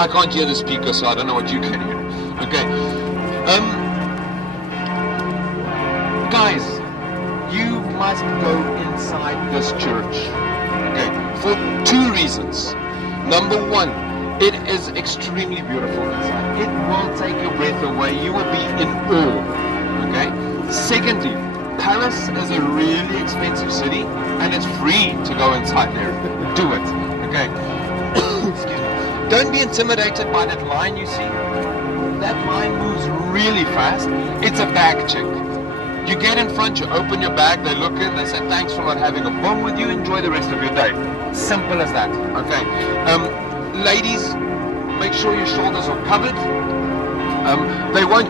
I can't hear the speaker, so I don't know what you can hear. Okay. Guys, you must go inside this church. Okay, for two reasons. Number one, it is extremely beautiful inside. It will take your breath away. You will be in awe. Okay. Secondly, Paris is a really expensive city, and it's free to go inside there. Do it. Okay. Excuse me. Don't be intimidated by that line you see. That line moves really fast. It's a bag check. You get in front, you open your bag, they look in, they say thanks for not having a bomb with you, enjoy the rest of your day. Simple as that. Okay. Ladies, make sure your shoulders are covered. They won't